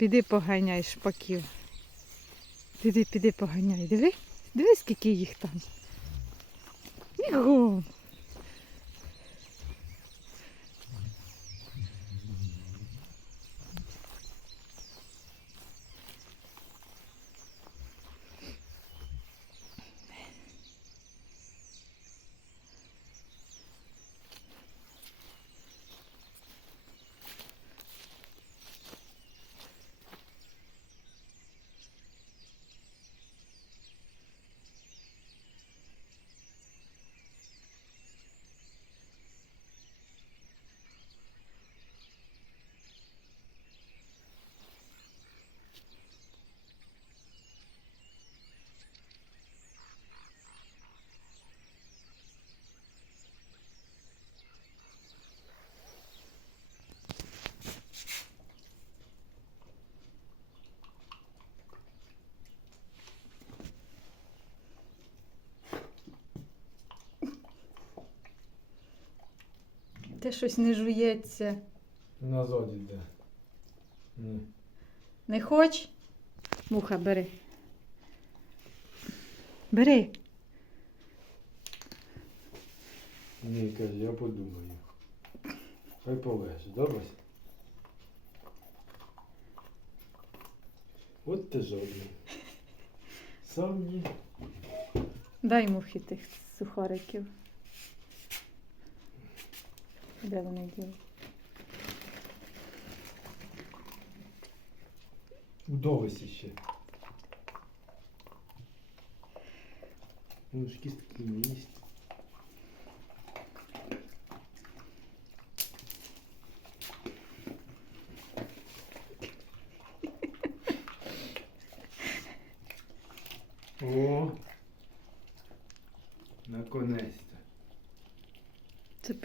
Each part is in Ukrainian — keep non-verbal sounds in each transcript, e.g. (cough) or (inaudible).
Піди поганяй шпаків. Піди, піди поганяй. Диви, диви, скільки їх там. Бігом. Те щось не жується. Назад йде. Ні. Не хоч? Муха, бери. Бери. Ні, каже, я подумаю. Хай полежить, добре? От ти жодний. Сам ні. Дай мухи тих сухариків. Де вони діли? Удовисі ще. Ну ж кістки не їсть.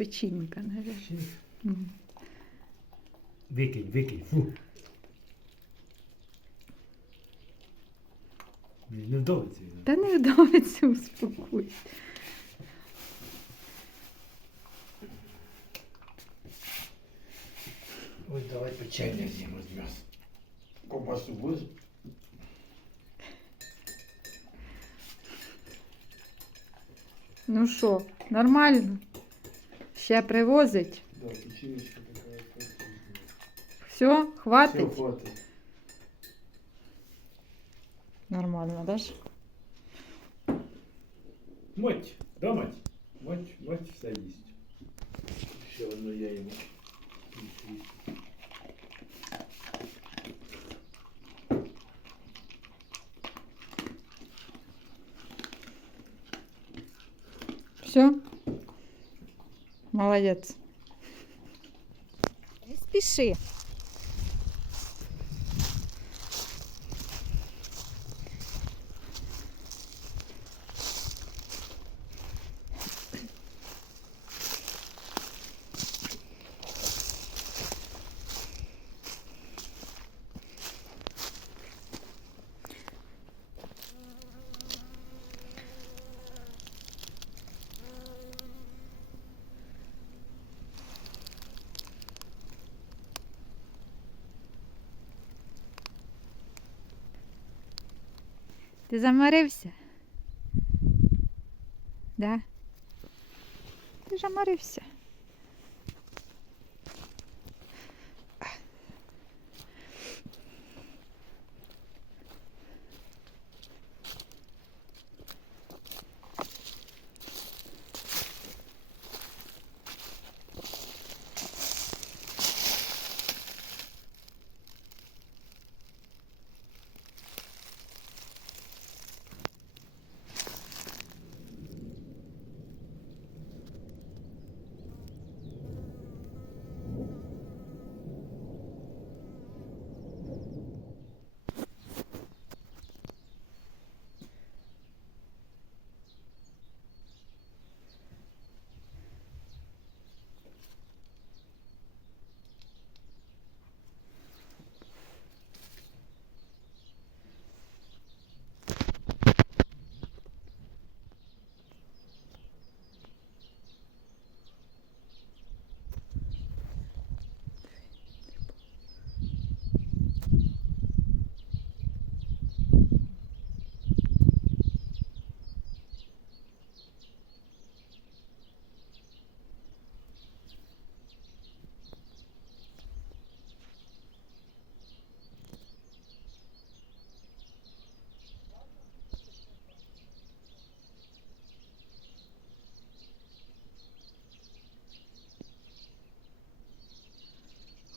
Це печінка, навіть. Ще. Викинь, викинь, фу. Ні, Не вдовиться. він. Та не вдавиться, успокойся. Ой, давай печенье з'їмо з м'ясом. Ковбасу будеш? Ну що, нормально? Ще привозить. Да, печенечка така. просто. Все, Все, хватить? хватить. Нормально, да ж? Мать, да, мать? Мать, мать все їсть. Ще одно я їсть. Все? Молодець. Не спіши. Ти замарився? Да? Ти замарився.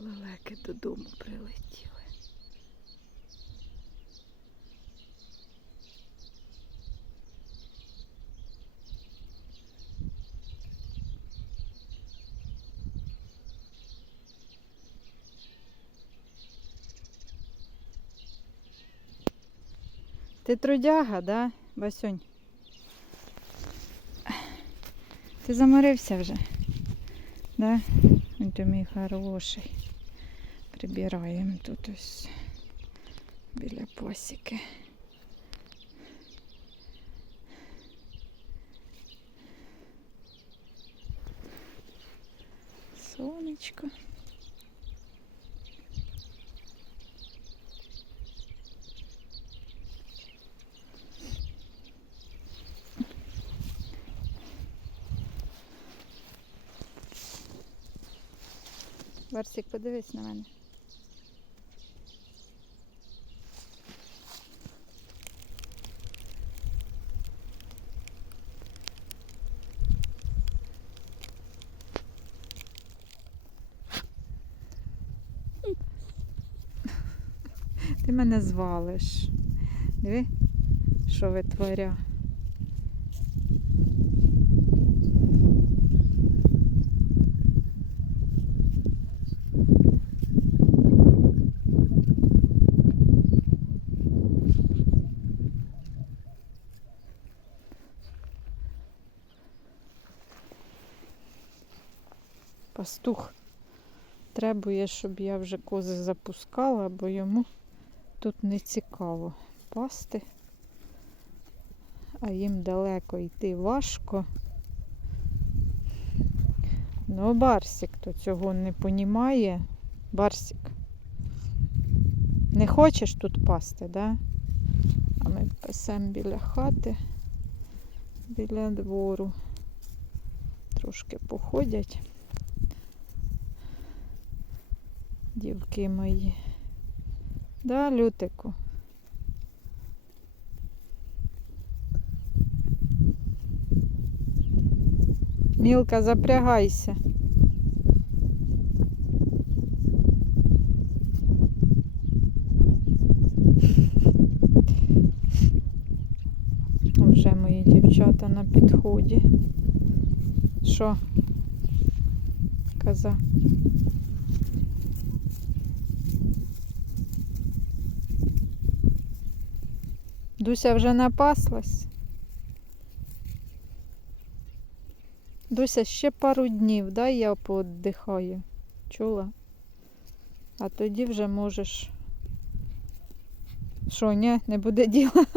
Барсики додому прилетіли. Ти трудяга, да, Басюнь? Ти заморився вже? Да? Ой, ти мій хороший. Прибираємо тут ось біля посіки. Сонечко. Барсик, подивись на мене. Ти мене звалиш. Диви, що витворя. Пастух требує, щоб я вже кози запускала, бо йому тут не цікаво пасти, а їм далеко йти важко. Ну, Барсик то цього не понімає. Барсик. Не хочеш тут пасти, да? А ми пасемо біля хати, біля двору. Трошки походять. Дівки мої. Да, Лютику. Мілка, запрягайся. Вже мої дівчата на підході. Що? Каза. Дуся вже напаслась. Дуся, ще пару днів, дай я пооддихаю. Чула? А тоді вже можеш. Що, ні, не буде діла. (laughs)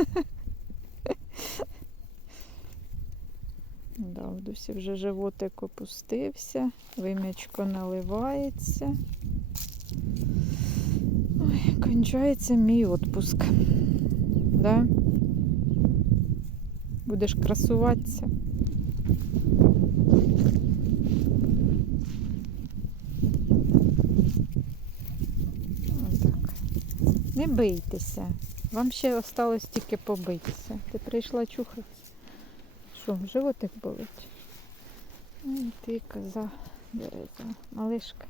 Да, Дусі вже животик опустився, вим'ячко наливається. Ой, кончається мій відпуск. Да? Будеш красуватися. Отак. Не бийтеся. Вам ще осталось тільки побитися. Ти прийшла чухатися. Що, животик болить? Ой, ти коза береза. Малишка.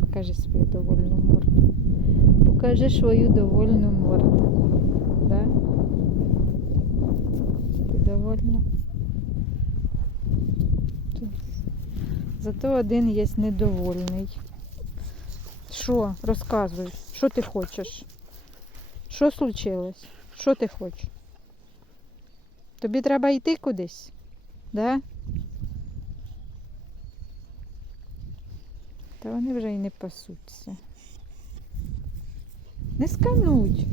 Покажи свою довольну морду. Покажи свою довольну морду. Да? Ти довольна? Зато один є недовольний. Що? Розказуй, що ти хочеш? Що случилось? Що ти хочеш? Тобі треба йти кудись? Да? Та вони вже й не пасуться. Не скануть.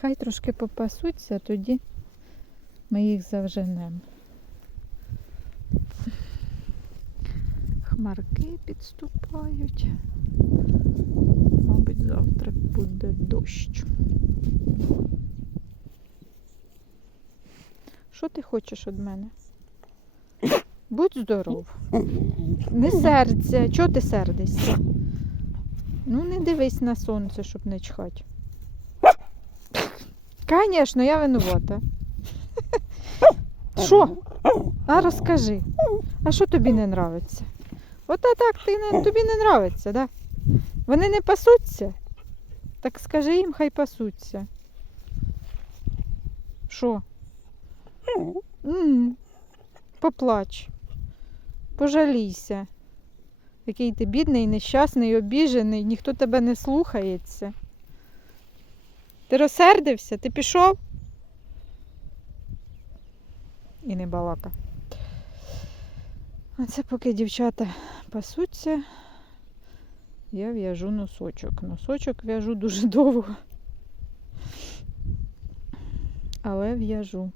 Хай трошки попасуться, тоді ми їх завженемо. Хмарки підступають. Мабуть, завтра буде дощ. Що ти хочеш від мене? Будь здоров. Не серця. Чого ти сердишся? Ну, не дивись на сонце, щоб не чхать. Звісно, я винувата. Що? А розкажи. А що тобі не нравиться? От а так ти не, тобі не нравиться, да? Вони не пасуться? Так скажи їм, хай пасуться. Що? Поплач. Пожалійся. Який ти бідний, нещасний, обіжений, ніхто тебе не слухається. Ти розсердився? Ти пішов? І не балака. А це поки дівчата пасуться, я в'яжу носочок. Носочок в'яжу дуже (laughs) довго. Але в'яжу.